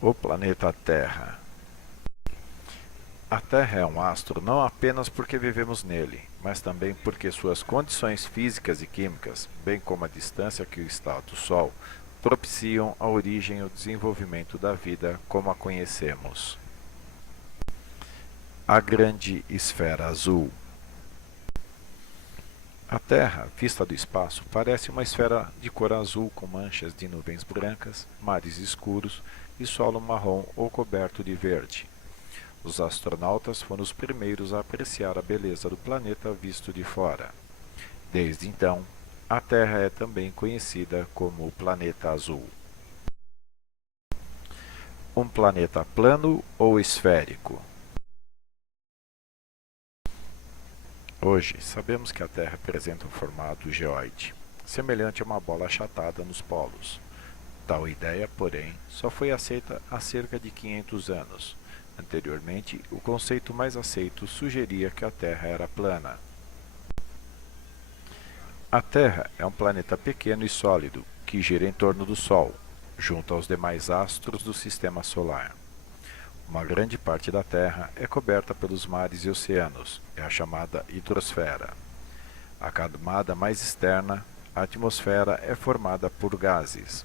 O planeta Terra. A Terra é um astro não apenas porque vivemos nele, mas também porque suas condições físicas e químicas, bem como a distância que está do Sol, propiciam a origem e o desenvolvimento da vida como a conhecemos. A grande esfera azul. A Terra, vista do espaço, parece uma esfera de cor azul com manchas de nuvens brancas, mares escuros e solo marrom ou coberto de verde. Os astronautas foram os primeiros a apreciar a beleza do planeta visto de fora. Desde então, a Terra é também conhecida como o planeta azul. Um planeta plano ou esférico? Hoje, sabemos que a Terra apresenta um formato geoide, semelhante a uma bola achatada nos polos. Tal ideia, porém, só foi aceita há cerca de 500 anos. Anteriormente, o conceito mais aceito sugeria que a Terra era plana. A Terra é um planeta pequeno e sólido, que gira em torno do Sol, junto aos demais astros do Sistema Solar. Uma grande parte da Terra é coberta pelos mares e oceanos, é a chamada hidrosfera. A camada mais externa, a atmosfera, é formada por gases.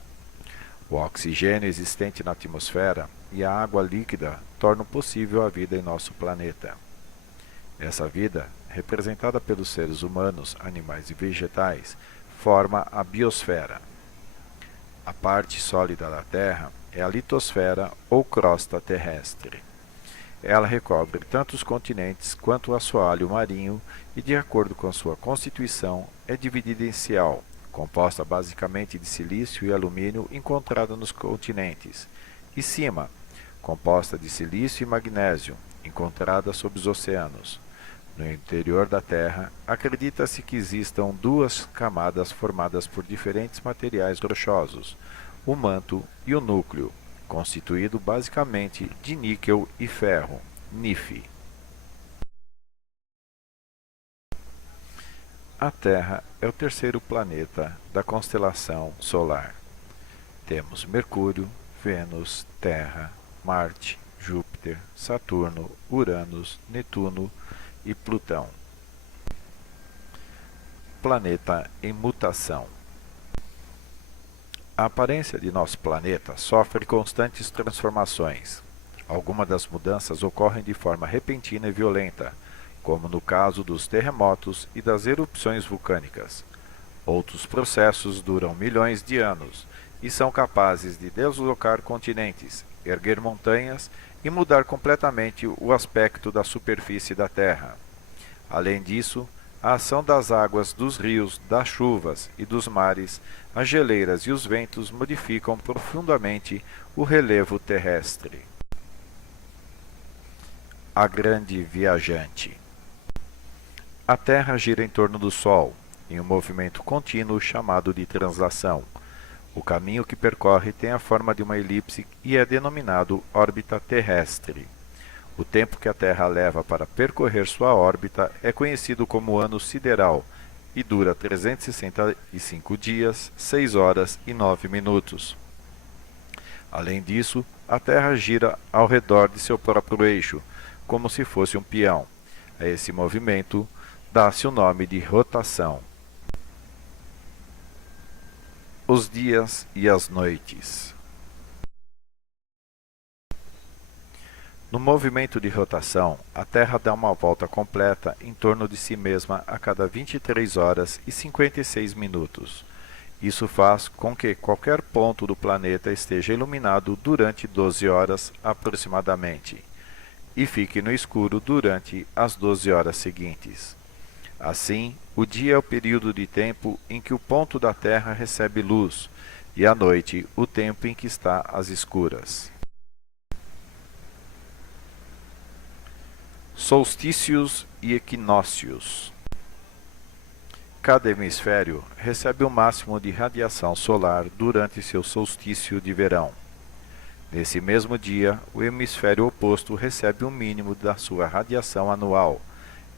O oxigênio existente na atmosfera e a água líquida tornam possível a vida em nosso planeta. Essa vida, representada pelos seres humanos, animais e vegetais, forma a biosfera. A parte sólida da Terra é a litosfera ou crosta terrestre. Ela recobre tanto os continentes quanto o assoalho marinho e, de acordo com sua constituição, é dividida em cial, composta basicamente de silício e alumínio encontrada nos continentes, e cima, composta de silício e magnésio, encontrada sob os oceanos. No interior da Terra, acredita-se que existam duas camadas formadas por diferentes materiais rochosos, o manto e o núcleo, constituído basicamente de níquel e ferro, Nif. A Terra é o terceiro planeta da constelação solar. Temos Mercúrio, Vênus, Terra, Marte, Júpiter, Saturno, Uranus, Netuno e Plutão. Planeta em mutação. A aparência de nosso planeta sofre constantes transformações. Algumas das mudanças ocorrem de forma repentina e violenta, como no caso dos terremotos e das erupções vulcânicas. Outros processos duram milhões de anos e são capazes de deslocar continentes, erguer montanhas e mudar completamente o aspecto da superfície da Terra. Além disso, a ação das águas dos rios, das chuvas e dos mares, as geleiras e os ventos modificam profundamente o relevo terrestre. A grande viajante. A Terra gira em torno do Sol, em um movimento contínuo chamado de translação. O caminho que percorre tem a forma de uma elipse e é denominado órbita terrestre. O tempo que a Terra leva para percorrer sua órbita é conhecido como ano sideral e dura 365 dias, 6 horas e 9 minutos. Além disso, a Terra gira ao redor de seu próprio eixo, como se fosse um peão. A esse movimento dá-se o nome de rotação. Os dias e as noites. No movimento de rotação, a Terra dá uma volta completa em torno de si mesma a cada 23 horas e 56 minutos. Isso faz com que qualquer ponto do planeta esteja iluminado durante 12 horas aproximadamente e fique no escuro durante as 12 horas seguintes. Assim, o dia é o período de tempo em que o ponto da Terra recebe luz, e a noite o tempo em que está às escuras. Solstícios e equinócios. Cada hemisfério recebe o máximo de radiação solar durante seu solstício de verão. Nesse mesmo dia, o hemisfério oposto recebe o mínimo da sua radiação anual,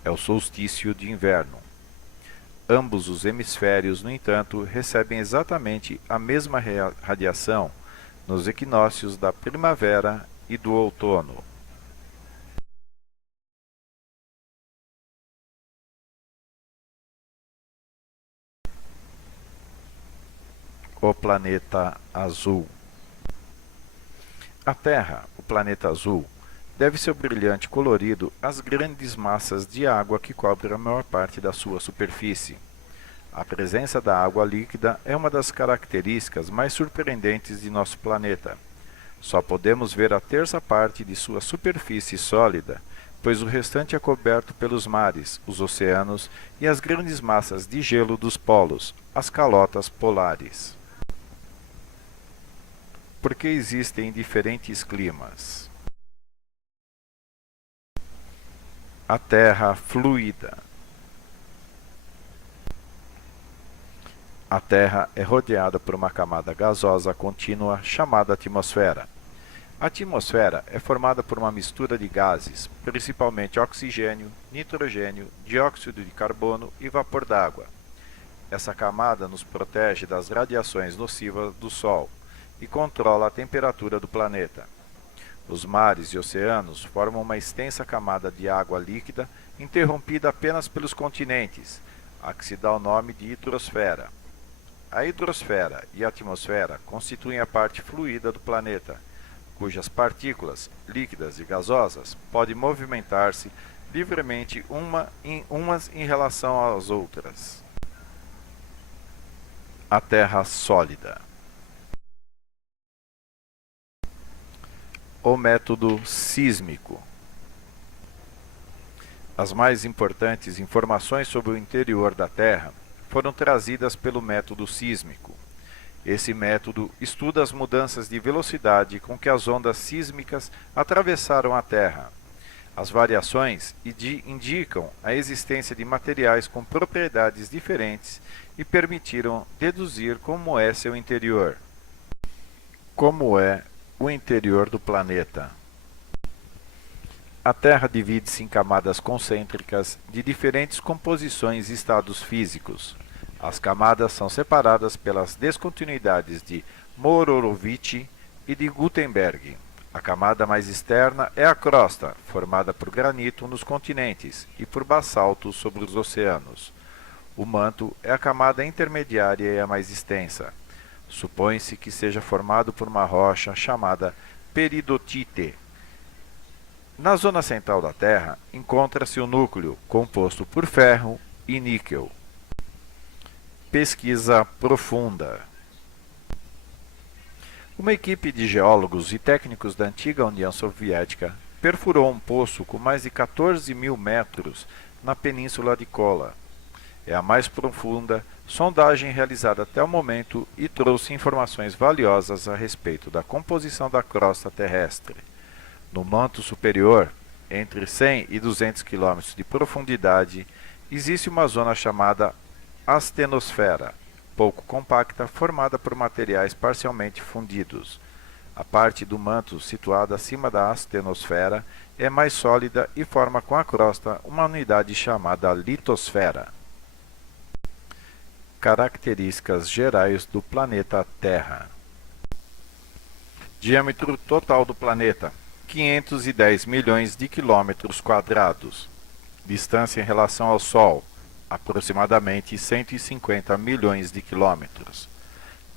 é o solstício de inverno. Ambos os hemisférios, no entanto, recebem exatamente a mesma radiação nos equinócios da primavera e do outono. O planeta azul. A Terra, o planeta azul, deve seu brilhante colorido às grandes massas de água que cobrem a maior parte da sua superfície. A presença da água líquida é uma das características mais surpreendentes de nosso planeta. Só podemos ver a terça parte de sua superfície sólida, pois o restante é coberto pelos mares, os oceanos e as grandes massas de gelo dos polos, as calotas polares. Porque existem diferentes climas. A Terra fluida. A Terra é rodeada por uma camada gasosa contínua chamada atmosfera. A atmosfera é formada por uma mistura de gases, principalmente oxigênio, nitrogênio, dióxido de carbono e vapor d'água. Essa camada nos protege das radiações nocivas do Sol e controla a temperatura do planeta. Os mares e oceanos formam uma extensa camada de água líquida interrompida apenas pelos continentes, a que se dá o nome de hidrosfera. A hidrosfera e a atmosfera constituem a parte fluida do planeta, cujas partículas, líquidas e gasosas, podem movimentar-se livremente umas em relação às outras. A Terra sólida. O método sísmico. As mais importantes informações sobre o interior da Terra foram trazidas pelo método sísmico. Esse método estuda as mudanças de velocidade com que as ondas sísmicas atravessaram a Terra. As variações indicam a existência de materiais com propriedades diferentes e permitiram deduzir como é seu interior. Como é o interior do planeta? A Terra divide-se em camadas concêntricas de diferentes composições e estados físicos. As camadas são separadas pelas descontinuidades de Mororovitch e de Gutenberg. A camada mais externa é a crosta, formada por granito nos continentes e por basalto sobre os oceanos. O manto é a camada intermediária e a mais extensa. Supõe-se que seja formado por uma rocha chamada peridotite. Na zona central da Terra encontra-se o núcleo, composto por ferro e níquel. Pesquisa profunda. Uma equipe de geólogos e técnicos da antiga União Soviética perfurou um poço com mais de 14.000 metros na Península de Kola. É a mais profunda sondagem realizada até o momento e trouxe informações valiosas a respeito da composição da crosta terrestre. No manto superior, entre 100 e 200 km de profundidade, existe uma zona chamada astenosfera, pouco compacta, formada por materiais parcialmente fundidos. A parte do manto situada acima da astenosfera é mais sólida e forma com a crosta uma unidade chamada litosfera. Características gerais do planeta Terra. Diâmetro total do planeta: 510 milhões de quilômetros quadrados. Distância em relação ao Sol: aproximadamente 150 milhões de quilômetros.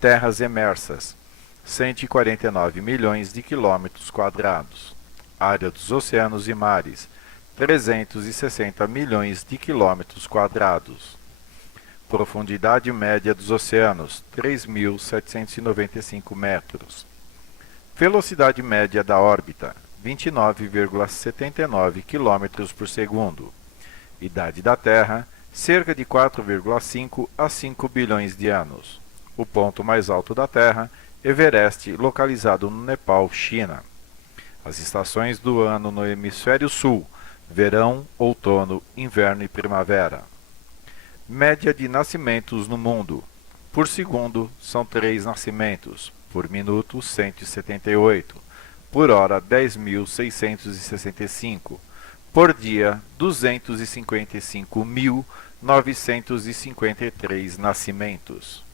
Terras emersas: 149 milhões de quilômetros quadrados. Área dos oceanos e mares: 360 milhões de quilômetros quadrados. Profundidade média dos oceanos: 3.795 metros. Velocidade média da órbita: 29,79 km por segundo. Idade da Terra: cerca de 4,5 a 5 bilhões de anos. O ponto mais alto da Terra: Everest, localizado no Nepal, China. As estações do ano no hemisfério sul: verão, outono, inverno e primavera. Média de nascimentos no mundo: por segundo são 3 nascimentos, por minuto 178, por hora 10.665, por dia 255.953 nascimentos.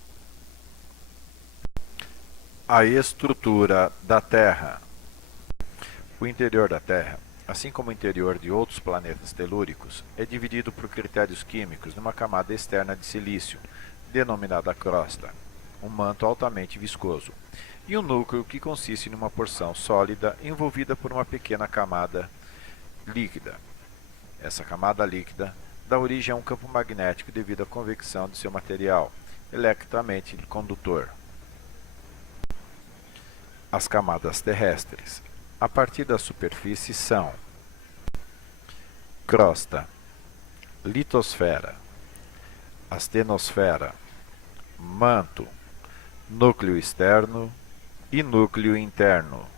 A estrutura da Terra. O interior da Terra, assim como o interior de outros planetas telúricos, é dividido por critérios químicos numa camada externa de silício, denominada crosta, um manto altamente viscoso, e um núcleo que consiste em uma porção sólida envolvida por uma pequena camada líquida. Essa camada líquida dá origem a um campo magnético devido à convecção de seu material, eletricamente condutor. As camadas terrestres, a partir da superfície, são crosta, litosfera, astenosfera, manto, núcleo externo e núcleo interno.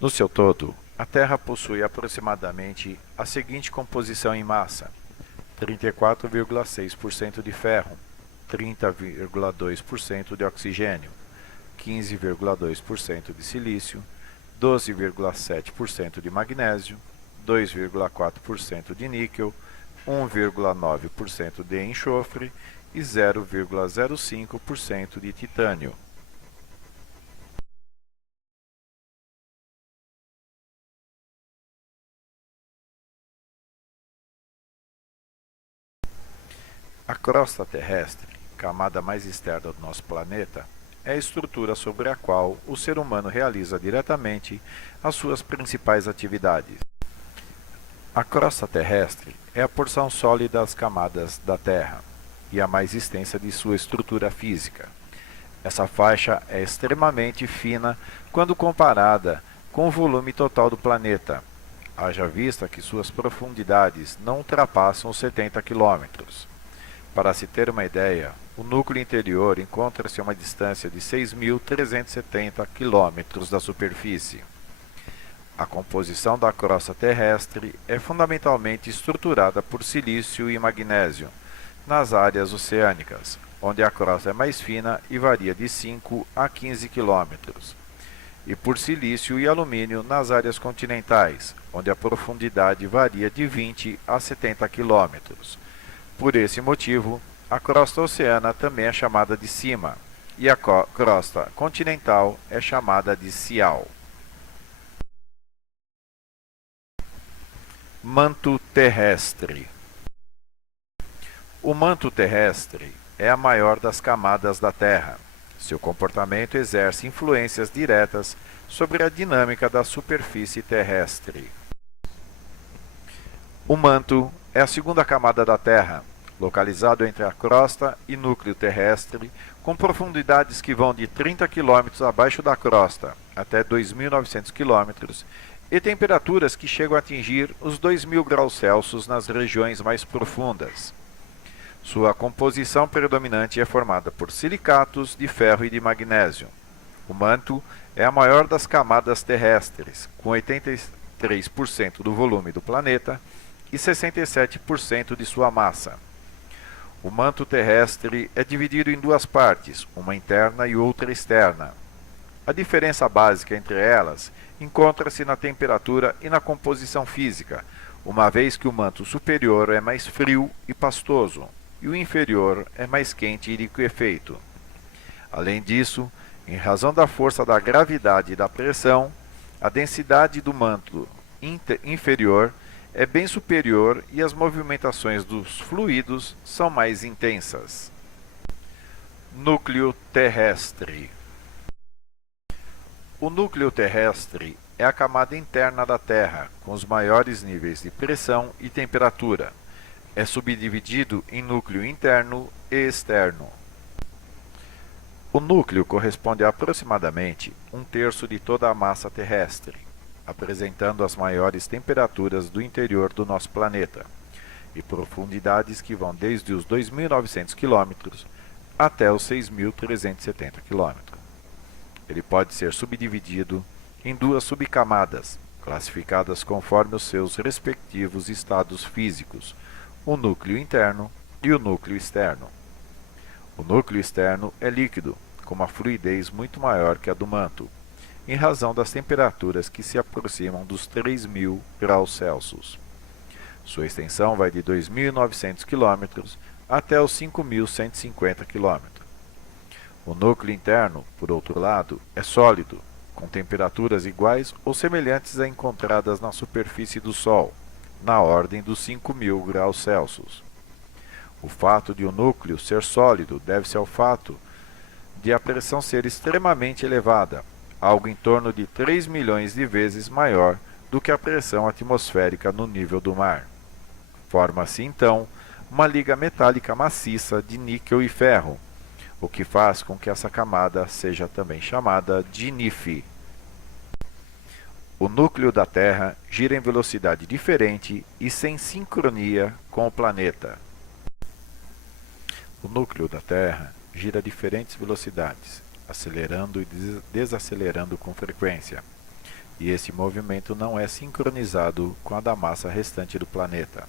No seu todo, a Terra possui aproximadamente a seguinte composição em massa: 34,6% de ferro, 30,2% de oxigênio, 15,2% de silício, 12,7% de magnésio, 2,4% de níquel, 1,9% de enxofre e 0,05% de titânio. A crosta terrestre, camada mais externa do nosso planeta, é a estrutura sobre a qual o ser humano realiza diretamente as suas principais atividades. A crosta terrestre é a porção sólida das camadas da Terra e a mais extensa de sua estrutura física. Essa faixa é extremamente fina quando comparada com o volume total do planeta, haja vista que suas profundidades não ultrapassam os 70 quilômetros. Para se ter uma ideia, o núcleo interior encontra-se a uma distância de 6.370 km da superfície. A composição da crosta terrestre é fundamentalmente estruturada por silício e magnésio, nas áreas oceânicas, onde a crosta é mais fina e varia de 5 a 15 km, e por silício e alumínio nas áreas continentais, onde a profundidade varia de 20 a 70 km. Por esse motivo, a crosta oceana também é chamada de cima, e a crosta continental é chamada de cial. Manto terrestre. O manto terrestre é a maior das camadas da Terra. Seu comportamento exerce influências diretas sobre a dinâmica da superfície terrestre. O manto é a segunda camada da Terra, localizado entre a crosta e núcleo terrestre, com profundidades que vão de 30 km abaixo da crosta até 2.900 km e temperaturas que chegam a atingir os 2.000 graus Celsius nas regiões mais profundas. Sua composição predominante é formada por silicatos de ferro e de magnésio. O manto é a maior das camadas terrestres, com 83% do volume do planeta e 67% de sua massa. O manto terrestre é dividido em duas partes, uma interna e outra externa. A diferença básica entre elas encontra-se na temperatura e na composição física, uma vez que o manto superior é mais frio e pastoso, e o inferior é mais quente e liquefeito. Além disso, em razão da força da gravidade e da pressão, a densidade do manto inferior é bem superior e as movimentações dos fluidos são mais intensas. Núcleo terrestre. O núcleo terrestre é a camada interna da Terra, com os maiores níveis de pressão e temperatura. É subdividido em núcleo interno e externo. O núcleo corresponde a aproximadamente 1/3 de toda a massa terrestre, apresentando as maiores temperaturas do interior do nosso planeta, e profundidades que vão desde os 2.900 km até os 6.370 km. Ele pode ser subdividido em duas subcamadas, classificadas conforme os seus respectivos estados físicos, o núcleo interno e o núcleo externo. O núcleo externo é líquido, com uma fluidez muito maior que a do manto, em razão das temperaturas que se aproximam dos 3.000 graus Celsius. Sua extensão vai de 2.900 km até os 5.150 km. O núcleo interno, por outro lado, é sólido, com temperaturas iguais ou semelhantes a encontradas na superfície do Sol, na ordem dos 5.000 graus Celsius. O fato de o núcleo ser sólido deve-se ao fato de a pressão ser extremamente elevada, algo em torno de 3 milhões de vezes maior do que a pressão atmosférica no nível do mar. Forma-se então uma liga metálica maciça de níquel e ferro, o que faz com que essa camada seja também chamada de NIF. O núcleo da Terra gira em velocidade diferente e sem sincronia com o planeta. O núcleo da Terra gira a diferentes velocidades, acelerando e desacelerando com frequência, e esse movimento não é sincronizado com a da massa restante do planeta.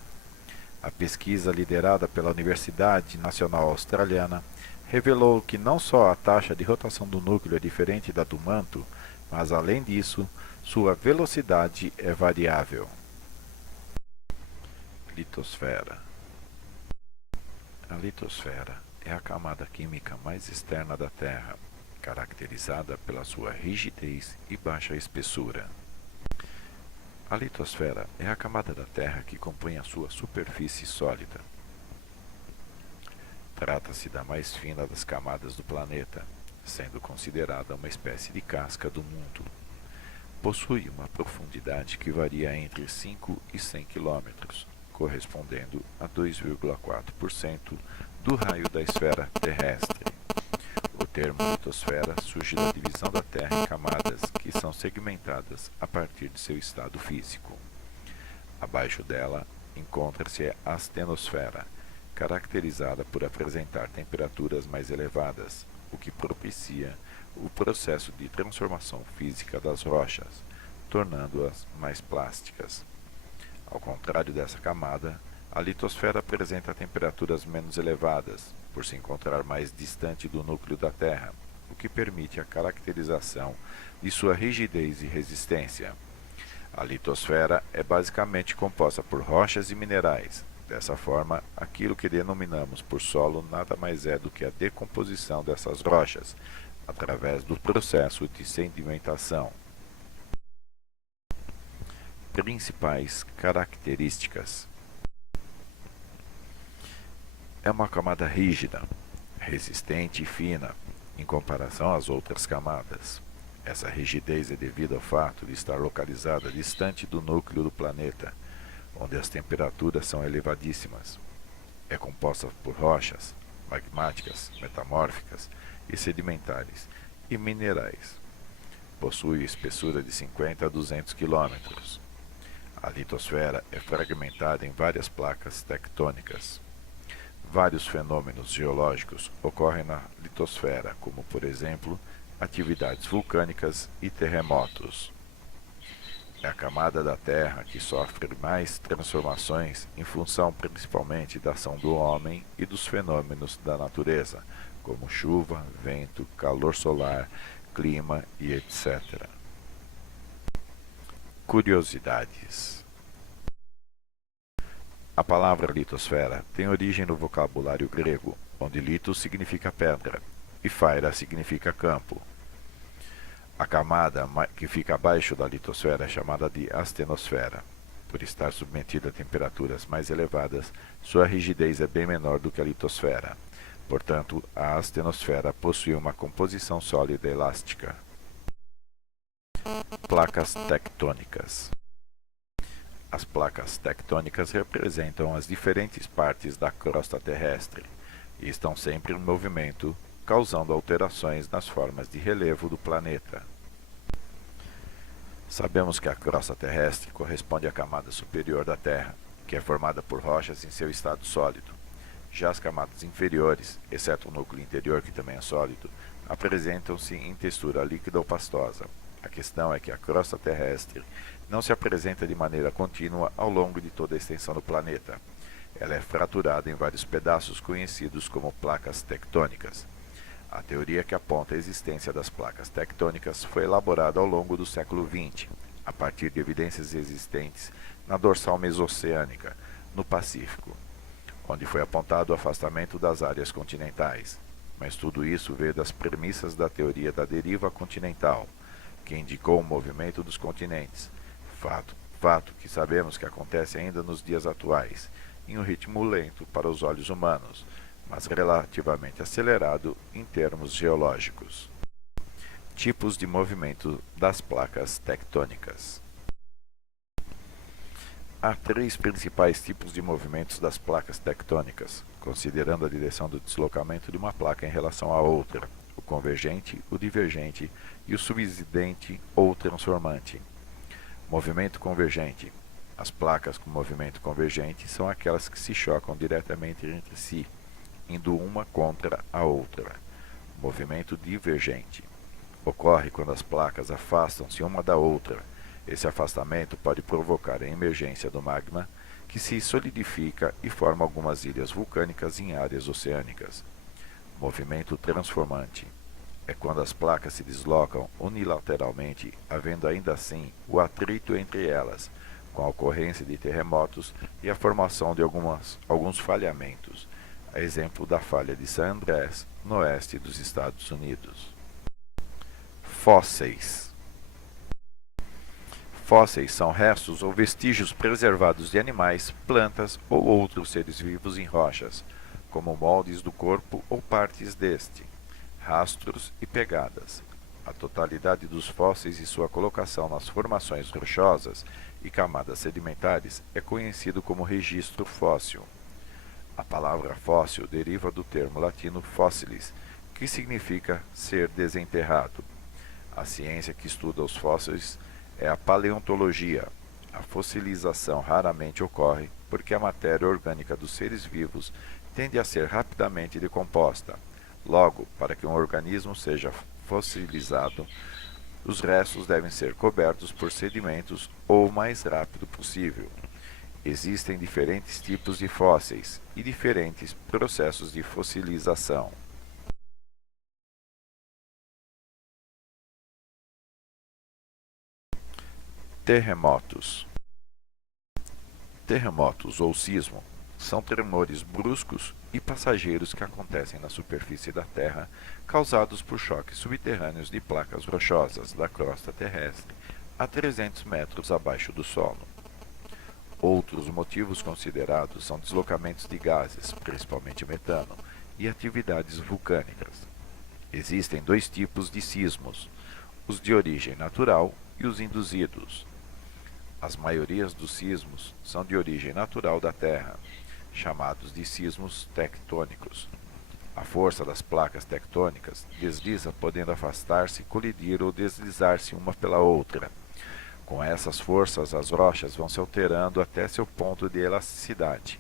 A pesquisa liderada pela Universidade Nacional Australiana revelou que não só a taxa de rotação do núcleo é diferente da do manto, mas além disso, sua velocidade é variável. Litosfera. A litosfera é a camada química mais externa da Terra, caracterizada pela sua rigidez e baixa espessura. A litosfera é a camada da Terra que compõe a sua superfície sólida. Trata-se da mais fina das camadas do planeta, sendo considerada uma espécie de casca do mundo. Possui uma profundidade que varia entre 5 e 100 km, correspondendo a 2,4% do raio da esfera terrestre. O termo litosfera surge da divisão da Terra em camadas que são segmentadas a partir de seu estado físico. Abaixo dela encontra-se a astenosfera, caracterizada por apresentar temperaturas mais elevadas, o que propicia o processo de transformação física das rochas, tornando-as mais plásticas. Ao contrário dessa camada, a litosfera apresenta temperaturas menos elevadas, por se encontrar mais distante do núcleo da Terra, o que permite a caracterização de sua rigidez e resistência. A litosfera é basicamente composta por rochas e minerais. Dessa forma, aquilo que denominamos por solo nada mais é do que a decomposição dessas rochas, através do processo de sedimentação. Principais características: é uma camada rígida, resistente e fina, em comparação às outras camadas. Essa rigidez é devida ao fato de estar localizada distante do núcleo do planeta, onde as temperaturas são elevadíssimas. É composta por rochas magmáticas, metamórficas e sedimentares e minerais. Possui espessura de 50 a 200 km. A litosfera é fragmentada em várias placas tectônicas. Vários fenômenos geológicos ocorrem na litosfera, como, por exemplo, atividades vulcânicas e terremotos. É a camada da Terra que sofre mais transformações em função principalmente da ação do homem e dos fenômenos da natureza, como chuva, vento, calor solar, clima e etc. Curiosidades. A palavra litosfera tem origem no vocabulário grego, onde litos significa pedra e phaira significa campo. A camada que fica abaixo da litosfera é chamada de astenosfera. Por estar submetida a temperaturas mais elevadas, sua rigidez é bem menor do que a litosfera. Portanto, a astenosfera possui uma composição sólida e elástica. Placas tectônicas. As placas tectônicas representam as diferentes partes da crosta terrestre e estão sempre em movimento, causando alterações nas formas de relevo do planeta. Sabemos que a crosta terrestre corresponde à camada superior da Terra, que é formada por rochas em seu estado sólido. Já as camadas inferiores, exceto o núcleo interior, que também é sólido, apresentam-se em textura líquida ou pastosa. A questão é que a crosta terrestre não se apresenta de maneira contínua ao longo de toda a extensão do planeta. Ela é fraturada em vários pedaços conhecidos como placas tectônicas. A teoria que aponta a existência das placas tectônicas foi elaborada ao longo do século XX, a partir de evidências existentes na dorsal mesoceânica, no Pacífico, onde foi apontado o afastamento das áreas continentais. Mas tudo isso veio das premissas da teoria da deriva continental, que indicou o movimento dos continentes, fato que sabemos que acontece ainda nos dias atuais, em um ritmo lento para os olhos humanos, mas relativamente acelerado em termos geológicos. Tipos de movimento das placas tectônicas. Há três principais tipos de movimentos das placas tectônicas, considerando a direção do deslocamento de uma placa em relação à outra: o convergente, o divergente e o subsidente ou transformante. Movimento convergente. As placas com movimento convergente são aquelas que se chocam diretamente entre si, indo uma contra a outra. Movimento divergente. Ocorre quando as placas afastam-se uma da outra. Esse afastamento pode provocar a emergência do magma, que se solidifica e forma algumas ilhas vulcânicas em áreas oceânicas. Movimento transformante. É quando as placas se deslocam unilateralmente, havendo ainda assim o atrito entre elas, com a ocorrência de terremotos e a formação de alguns falhamentos, a exemplo da falha de San Andrés, no oeste dos Estados Unidos. Fósseis. Fósseis são restos ou vestígios preservados de animais, plantas ou outros seres vivos em rochas, como moldes do corpo ou partes deste, rastros e pegadas. A totalidade dos fósseis e sua colocação nas formações rochosas e camadas sedimentares é conhecido como registro fóssil. A palavra fóssil deriva do termo latino fossilis, que significa ser desenterrado. A ciência que estuda os fósseis é a paleontologia. A fossilização raramente ocorre porque a matéria orgânica dos seres vivos tende a ser rapidamente decomposta. Logo, para que um organismo seja fossilizado, os restos devem ser cobertos por sedimentos ou o mais rápido possível. Existem diferentes tipos de fósseis e diferentes processos de fossilização. Terremotos. Terremotos ou sismo são tremores bruscos e passageiros que acontecem na superfície da Terra, causados por choques subterrâneos de placas rochosas da crosta terrestre a 300 metros abaixo do solo. Outros motivos considerados são deslocamentos de gases, principalmente metano, e atividades vulcânicas. Existem dois tipos de sismos: os de origem natural e os induzidos. As maiorias dos sismos são de origem natural da Terra, chamados de sismos tectônicos. A força das placas tectônicas desliza podendo afastar-se, colidir ou deslizar-se uma pela outra. Com essas forças, as rochas vão se alterando até seu ponto de elasticidade.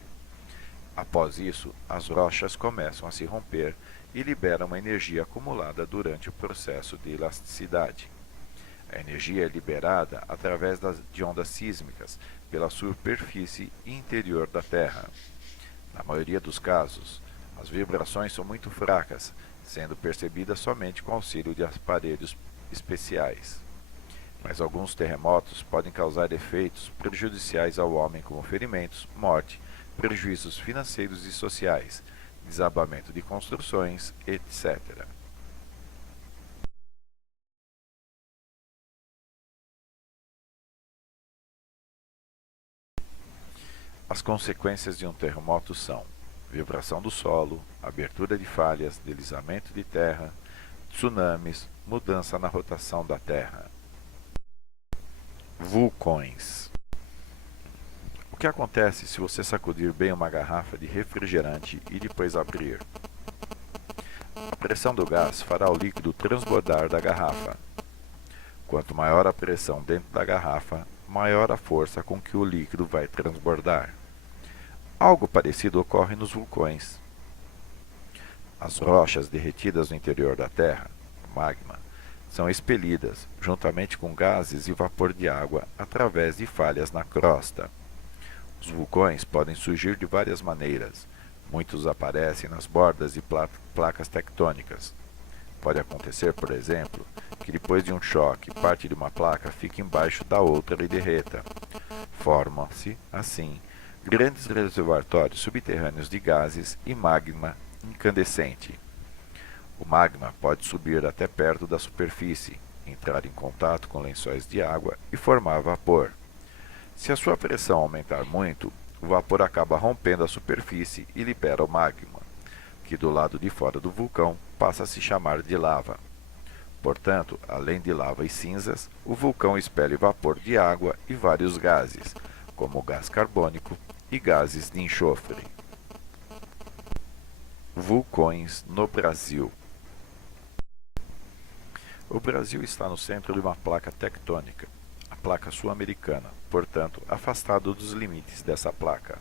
Após isso, as rochas começam a se romper e liberam uma energia acumulada durante o processo de elasticidade. A energia é liberada através de ondas sísmicas pela superfície e interior da Terra. Na maioria dos casos, as vibrações são muito fracas, sendo percebidas somente com auxílio de aparelhos especiais. Mas alguns terremotos podem causar efeitos prejudiciais ao homem, como ferimentos, morte, prejuízos financeiros e sociais, desabamento de construções, etc. As consequências de um terremoto são vibração do solo, abertura de falhas, deslizamento de terra, tsunamis, mudança na rotação da Terra. Vulcões. O que acontece se você sacudir bem uma garrafa de refrigerante e depois abrir? A pressão do gás fará o líquido transbordar da garrafa. Quanto maior a pressão dentro da garrafa, maior a força com que o líquido vai transbordar. Algo parecido ocorre nos vulcões. As rochas derretidas no interior da Terra, o magma, são expelidas, juntamente com gases e vapor de água, através de falhas na crosta. Os vulcões podem surgir de várias maneiras. Muitos aparecem nas bordas de placas tectônicas. Pode acontecer, por exemplo, que depois de um choque, parte de uma placa fique embaixo da outra e derreta. Formam-se, assim, grandes reservatórios subterrâneos de gases e magma incandescente. O magma pode subir até perto da superfície, entrar em contato com lençóis de água e formar vapor. Se a sua pressão aumentar muito, o vapor acaba rompendo a superfície e libera o magma, que do lado de fora do vulcão passa a se chamar de lava. Portanto, além de lava e cinzas, o vulcão expele vapor de água e vários gases, como o gás carbônico e gases de enxofre. Vulcões no Brasil. O Brasil está no centro de uma placa tectônica, a placa sul-americana, portanto, afastado dos limites dessa placa.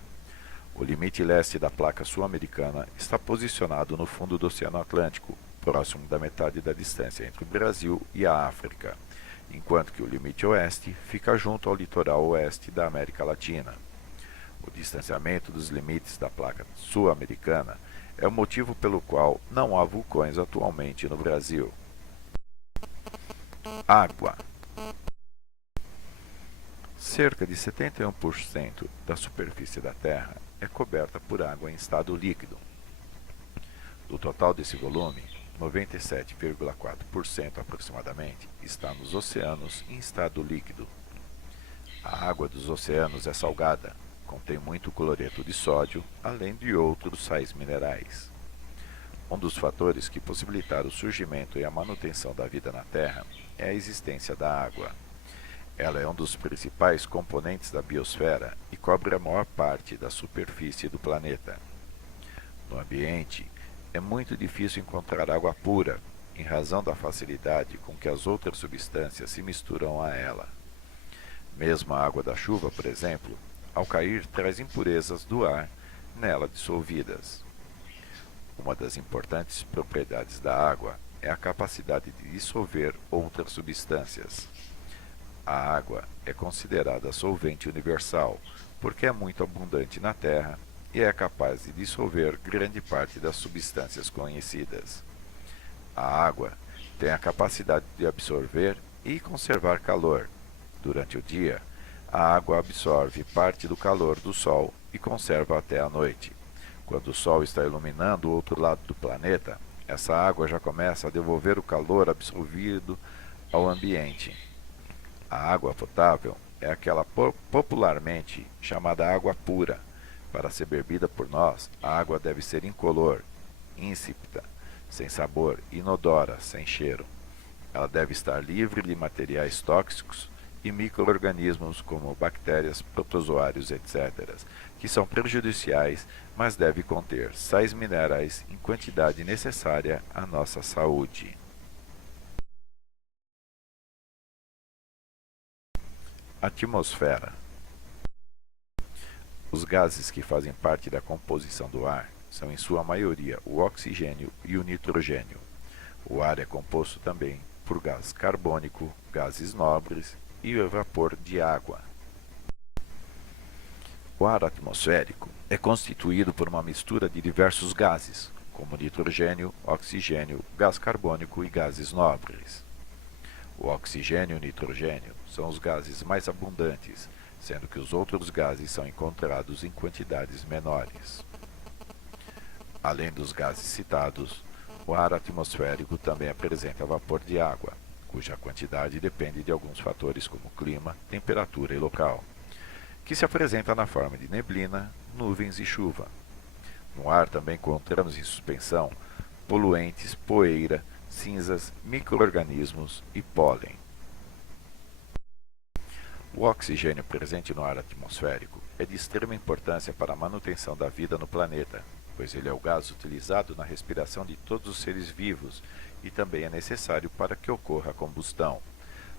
O limite leste da placa sul-americana está posicionado no fundo do Oceano Atlântico, próximo da metade da distância entre o Brasil e a África, enquanto que o limite oeste fica junto ao litoral oeste da América Latina. O distanciamento dos limites da placa sul-americana é o motivo pelo qual não há vulcões atualmente no Brasil. Água. Cerca de 71% da superfície da Terra é coberta por água em estado líquido. Do total desse volume, 97,4% aproximadamente está nos oceanos em estado líquido. A água dos oceanos é salgada, contém muito cloreto de sódio, além de outros sais minerais. Um dos fatores que possibilitaram o surgimento e a manutenção da vida na Terra é a existência da água. Ela é um dos principais componentes da biosfera e cobre a maior parte da superfície do planeta. No ambiente, é muito difícil encontrar água pura, em razão da facilidade com que as outras substâncias se misturam a ela. Mesmo a água da chuva, por exemplo, ao cair traz impurezas do ar nela dissolvidas. Uma das importantes propriedades da água é a capacidade de dissolver outras substâncias. A água é considerada solvente universal, porque é muito abundante na Terra e é capaz de dissolver grande parte das substâncias conhecidas. A água tem a capacidade de absorver e conservar calor. Durante o dia, a água absorve parte do calor do Sol e conserva até a noite. Quando o Sol está iluminando o outro lado do planeta, essa água já começa a devolver o calor absorvido ao ambiente. A água potável é aquela popularmente chamada água pura. Para ser bebida por nós, a água deve ser incolor, insípida, sem sabor, inodora, sem cheiro. Ela deve estar livre de materiais tóxicos e micro-organismos como bactérias, protozoários, etc., que são prejudiciais, mas deve conter sais minerais em quantidade necessária à nossa saúde. Atmosfera. Os gases que fazem parte da composição do ar são em sua maioria o oxigênio e o nitrogênio. O ar é composto também por gás carbônico, gases nobres e o vapor de água. O ar atmosférico é constituído por uma mistura de diversos gases, como nitrogênio, oxigênio, gás carbônico e gases nobres. O oxigênio e o nitrogênio são os gases mais abundantes, sendo que os outros gases são encontrados em quantidades menores. Além dos gases citados, o ar atmosférico também apresenta vapor de água, cuja quantidade depende de alguns fatores como clima, temperatura e local, que se apresenta na forma de neblina, nuvens e chuva. No ar também encontramos em suspensão poluentes, poeira, cinzas, micro-organismos e pólen. O oxigênio presente no ar atmosférico é de extrema importância para a manutenção da vida no planeta, pois ele é o gás utilizado na respiração de todos os seres vivos e também é necessário para que ocorra a combustão.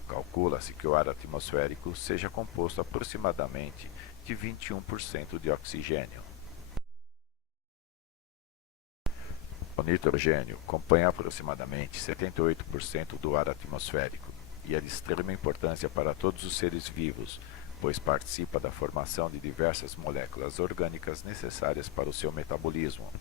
Calcula-se que o ar atmosférico seja composto aproximadamente de 21% de oxigênio. O nitrogênio compõe aproximadamente 78% do ar atmosférico e é de extrema importância para todos os seres vivos, pois participa da formação de diversas moléculas orgânicas necessárias para o seu metabolismo.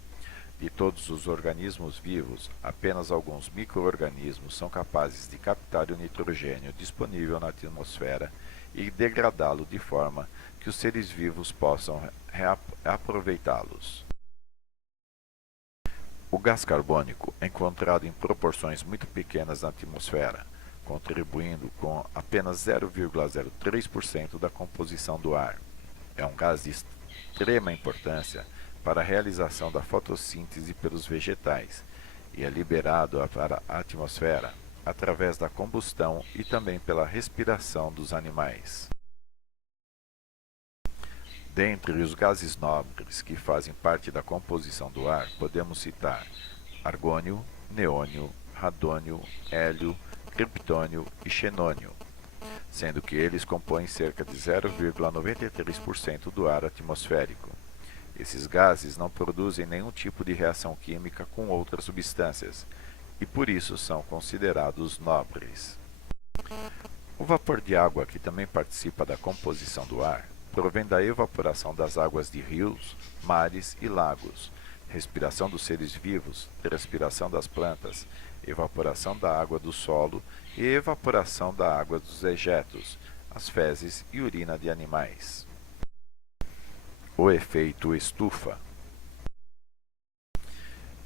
De todos os organismos vivos, apenas alguns micro-organismos são capazes de captar o nitrogênio disponível na atmosfera e degradá-lo de forma que os seres vivos possam reaproveitá-los. O gás carbônico é encontrado em proporções muito pequenas na atmosfera, contribuindo com apenas 0,03% da composição do ar. É um gás de extrema importância para a realização da fotossíntese pelos vegetais e é liberado para a atmosfera através da combustão e também pela respiração dos animais. Dentre os gases nobres que fazem parte da composição do ar, podemos citar argônio, neônio, radônio, hélio, criptônio e xenônio, sendo que eles compõem cerca de 0,93% do ar atmosférico. Esses gases não produzem nenhum tipo de reação química com outras substâncias e por isso são considerados nobres. O vapor de água, que também participa da composição do ar, provém da evaporação das águas de rios, mares e lagos, respiração dos seres vivos, transpiração das plantas, evaporação da água do solo e evaporação da água dos dejetos, as fezes e urina de animais. O efeito estufa.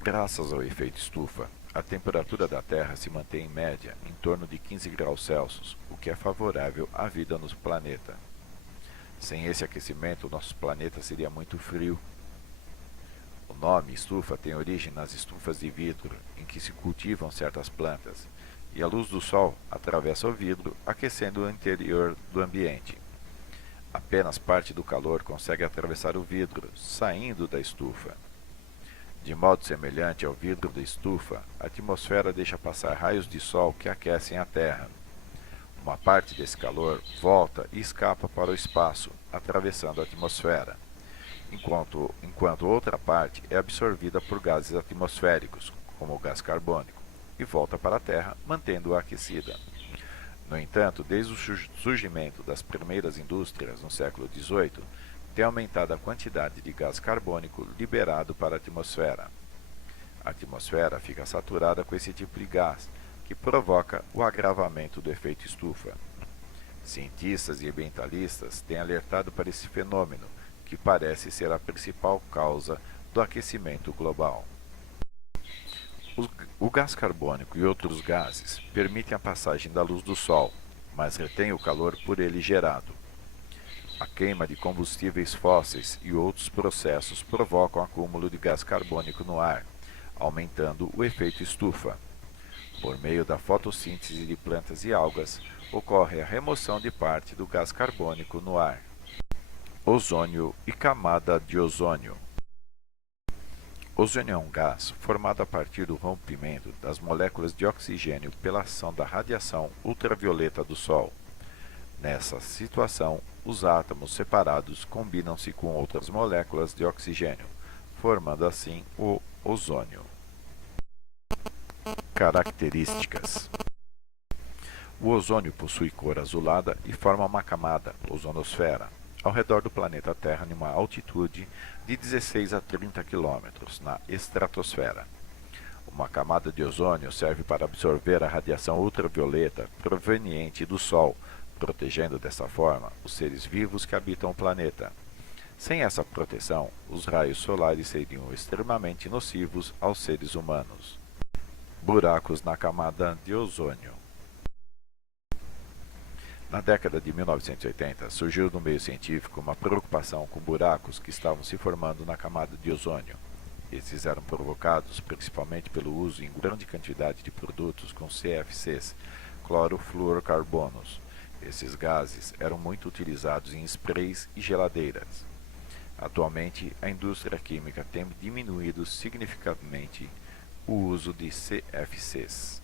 Graças ao efeito estufa, a temperatura da Terra se mantém em média em torno de 15 graus Celsius, o que é favorável à vida no planeta. Sem esse aquecimento, nosso planeta seria muito frio. O nome estufa tem origem nas estufas de vidro, em que se cultivam certas plantas, e a luz do sol atravessa o vidro, aquecendo o interior do ambiente. Apenas parte do calor consegue atravessar o vidro, saindo da estufa. De modo semelhante ao vidro da estufa, a atmosfera deixa passar raios de sol que aquecem a Terra. Uma parte desse calor volta e escapa para o espaço, atravessando a atmosfera, enquanto outra parte é absorvida por gases atmosféricos, como o gás carbônico, e volta para a Terra, mantendo-a aquecida. No entanto, desde o surgimento das primeiras indústrias no século XVIII, tem aumentado a quantidade de gás carbônico liberado para a atmosfera. A atmosfera fica saturada com esse tipo de gás, que provoca o agravamento do efeito estufa. Cientistas e ambientalistas têm alertado para esse fenômeno, que parece ser a principal causa do aquecimento global. O gás carbônico e outros gases permitem a passagem da luz do Sol, mas retêm o calor por ele gerado. A queima de combustíveis fósseis e outros processos provocam acúmulo de gás carbônico no ar, aumentando o efeito estufa. Por meio da fotossíntese de plantas e algas, ocorre a remoção de parte do gás carbônico no ar. Ozônio e camada de ozônio. Ozônio é um gás formado a partir do rompimento das moléculas de oxigênio pela ação da radiação ultravioleta do Sol. Nessa situação, os átomos separados combinam-se com outras moléculas de oxigênio, formando assim o ozônio. Características. O ozônio possui cor azulada e forma uma camada, ozonosfera, ao redor do planeta Terra em uma altitude de 16 a 30 km, na estratosfera. Uma camada de ozônio serve para absorver a radiação ultravioleta proveniente do Sol, protegendo dessa forma os seres vivos que habitam o planeta. Sem essa proteção, os raios solares seriam extremamente nocivos aos seres humanos. Buracos na camada de ozônio. Na década de 1980, surgiu no meio científico uma preocupação com buracos que estavam se formando na camada de ozônio. Esses eram provocados principalmente pelo uso em grande quantidade de produtos com CFCs, clorofluorocarbonos. Esses gases eram muito utilizados em sprays e geladeiras. Atualmente, a indústria química tem diminuído significativamente o uso de CFCs.